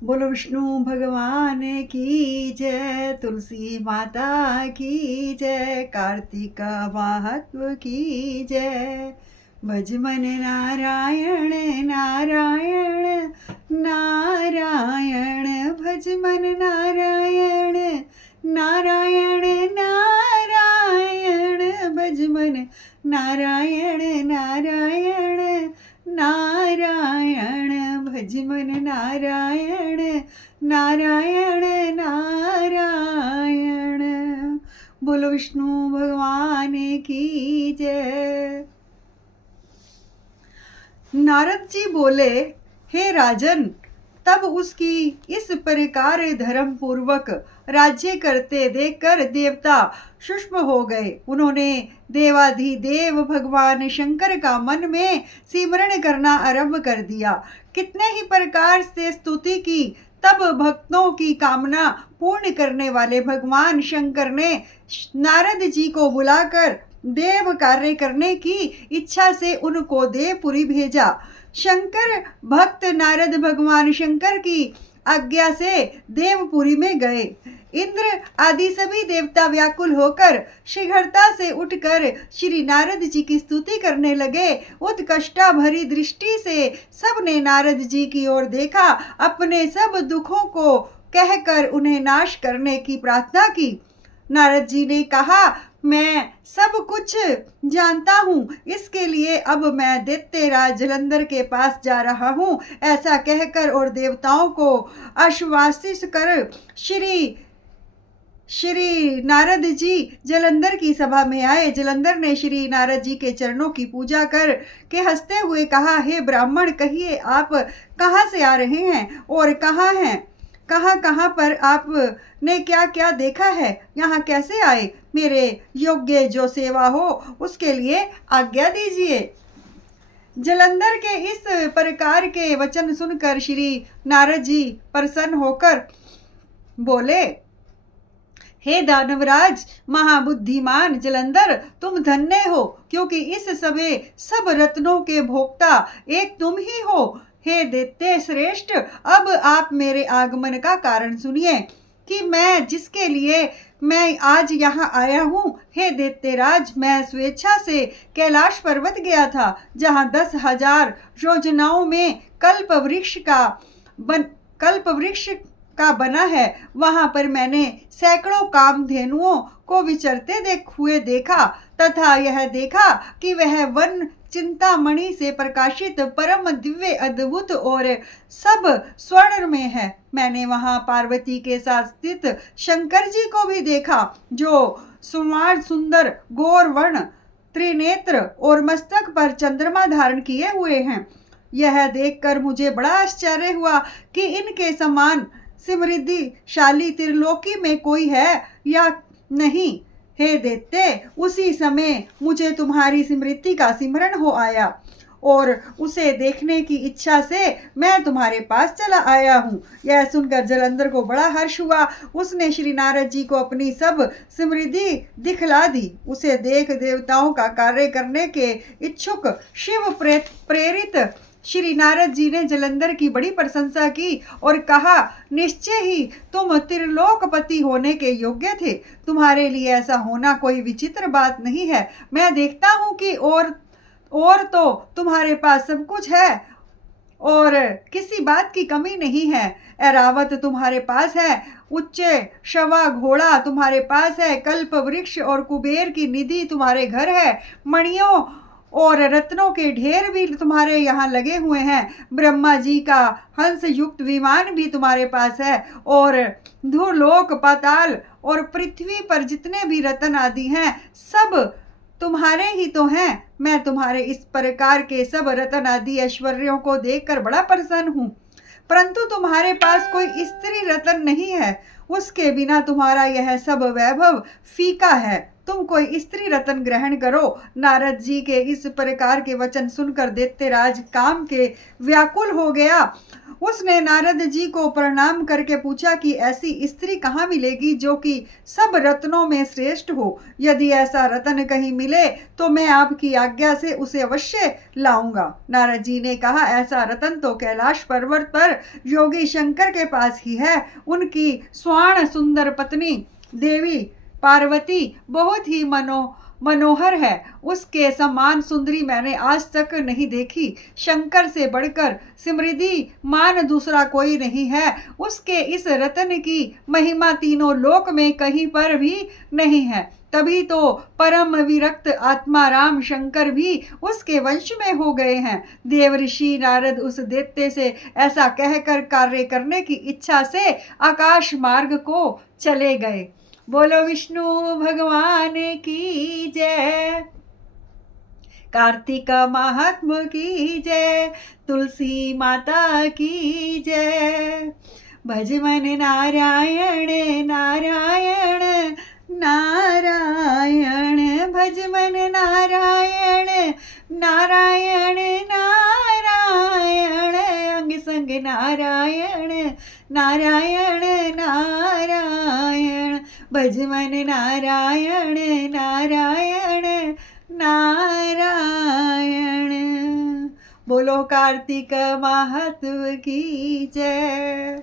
बोलो विष्णु भगवान की जय, तुलसी माता की जय, कार्तिक महात्व की जय। भज मन नारायण नारायण नारायण, भज मन नारायण नारायण नारायण, भज मन नारायण नारायण नारायण, भज मन नारायण नारायण नारायण। बोलो विष्णु भगवान की जय। नारद जी बोले, हे राजन, तब उसकी इस प्रकार धर्म पूर्वक राज्य करते देखकर देवता शुष्म हो गए। उन्होंने देवाधिदेव भगवान शंकर का मन में सिमरण करना आरंभ कर दिया। कितने ही प्रकार से स्तुति की, तब भक्तों की कामना पूर्ण करने वाले भगवान शंकर ने नारद जी को बुलाकर देव कार्य करने की इच्छा से उनको देवपुरी भेजा। शंकर भक्त नारद भगवान शंकर की आज्ञा से देवपुरी में गए। इंद्र आदि सभी देवता व्याकुल होकर शीघ्रता से उठकर श्री नारद जी की स्तुति करने लगे। उत्कष्टा भरी दृष्टि से सबने नारद जी की ओर देखा, अपने सब दुखों को कहकर उन्हें नाश करने की प्रार्थना की। नारद जी ने कहा, मैं सब कुछ जानता हूँ, इसके लिए अब मैं दैत्यराज जलंधर के पास जा रहा हूँ। ऐसा कहकर और देवताओं को आश्वासित कर श्री नारद जी जलंधर की सभा में आए। जलंधर ने श्री नारद जी के चरणों की पूजा कर के हंसते हुए कहा, हे ब्राह्मण, कहिए आप कहाँ से आ रहे हैं और कहाँ हैं? कहाँ पर आपने क्या क्या देखा है? यहाँ कैसे आए? मेरे योग्य जो सेवा हो उसके लिए आज्ञा दीजिए। जलंधर के इस प्रकार के वचन सुनकर श्री नारद जी प्रसन्न होकर बोले, हे दानवराज महाबुद्धिमान जलंधर, तुम धन्य हो, क्योंकि इस समय सब रत्नों के भोक्ता एक तुम ही हो। हे दैत्य श्रेष्ठ, अब आप मेरे आगमन का कारण सुनिए कि मैं जिसके लिए मैं आज यहाँ आया हूँ। हे दैत्यराज, मैं स्वेच्छा से कैलाश पर्वत गया था, जहाँ 10,000 योजनाओं में कल्प वृक्ष का बना है। वहां पर मैंने सैकड़ों कामधेनुओं को विचरते हुए देखा, तथा यह देखा कि वह वन चिंतामणि से प्रकाशित परम दिव्य अद्भुत और सब स्वर्ण में है। मैंने वहां पार्वती के साथ स्थित शंकर जी को भी देखा, जो सुमार सुंदर गौर वर्ण, त्रिनेत्र और मस्तक पर चंद्रमा धारण किए हुए हैं। यह देखकर मुझे बड़ा आश्चर्य हुआ कि इनके समान समृद्धिशाली त्रिलोकी में कोई है या नहीं। हे दैत्य, उसी समय मुझे तुम्हारी स्मृति का सिमरण हो आया और उसे देखने की इच्छा से मैं तुम्हारे पास चला आया हूँ। यह सुनकर जलंधर को बड़ा हर्ष हुआ। उसने श्री नारद जी को अपनी सब समृद्धि दिखला दी। उसे देख देवताओं का कार्य करने के इच्छुक शिव प्रेरित श्री नारद जी ने जलंधर की बड़ी प्रशंसा की और कहा, निश्चय ही तुम त्रिलोकपति होने के योग्य थे। तुम्हारे लिए ऐसा होना कोई विचित्र बात नहीं है। मैं देखता हूँ कि और तो तुम्हारे पास सब कुछ है और किसी बात की कमी नहीं है। ऐरावत तुम्हारे पास है, उच्च शवा घोड़ा तुम्हारे पास है, कल्प वृक्ष और कुबेर की निधि तुम्हारे घर है, मणियों और रत्नों के ढेर भी तुम्हारे यहाँ लगे हुए हैं, ब्रह्मा जी का हंस युक्त विमान भी तुम्हारे पास है, और धूलोक पाताल और पृथ्वी पर जितने भी रत्न आदि हैं सब तुम्हारे ही तो हैं। मैं तुम्हारे इस प्रकार के सब रत्न आदि ऐश्वर्यों को देखकर बड़ा प्रसन्न हूँ, परंतु तुम्हारे पास कोई स्त्री रत्न नहीं है। उसके बिना तुम्हारा यह सब वैभव फीका है। तुम कोई स्त्री रत्न ग्रहण करो। नारद जी के इस प्रकार के वचन सुनकर दैत्यराज काम के व्याकुल हो गया। उसने नारद जी को प्रणाम करके पूछा कि ऐसी स्त्री कहाँ मिलेगी जो कि सब रत्नों में श्रेष्ठ हो। यदि ऐसा रत्न कहीं मिले तो मैं आपकी आज्ञा से उसे अवश्य लाऊंगा। नारद जी ने कहा, ऐसा रत्न तो कैलाश पर्वत पर योगी शंकर के पास ही है। उनकी स्वर्ण सुंदर पत्नी देवी पार्वती बहुत ही मनोहर है। उसके समान सुंदरी मैंने आज तक नहीं देखी। शंकर से बढ़कर समृद्धि मान दूसरा कोई नहीं है। उसके इस रत्न की महिमा तीनों लोक में कहीं पर भी नहीं है। तभी तो परम विरक्त आत्मा राम शंकर भी उसके वंश में हो गए हैं। देव ऋषि नारद उस दैत्य से ऐसा कहकर कार्य करने की इच्छा से आकाश मार्ग को चले गए। बोलो विष्णु भगवान की जय। कार्तिक महात्मा की जय। तुलसी माता की जय। भज मन नारायण नारायण नारायण। भज मन नारायण नारायण नारायण। अंग संग नारायण नारायण नारायण। भज मन नारायण नारायण नारायण। बोलो कार्तिक महात्मा की जय।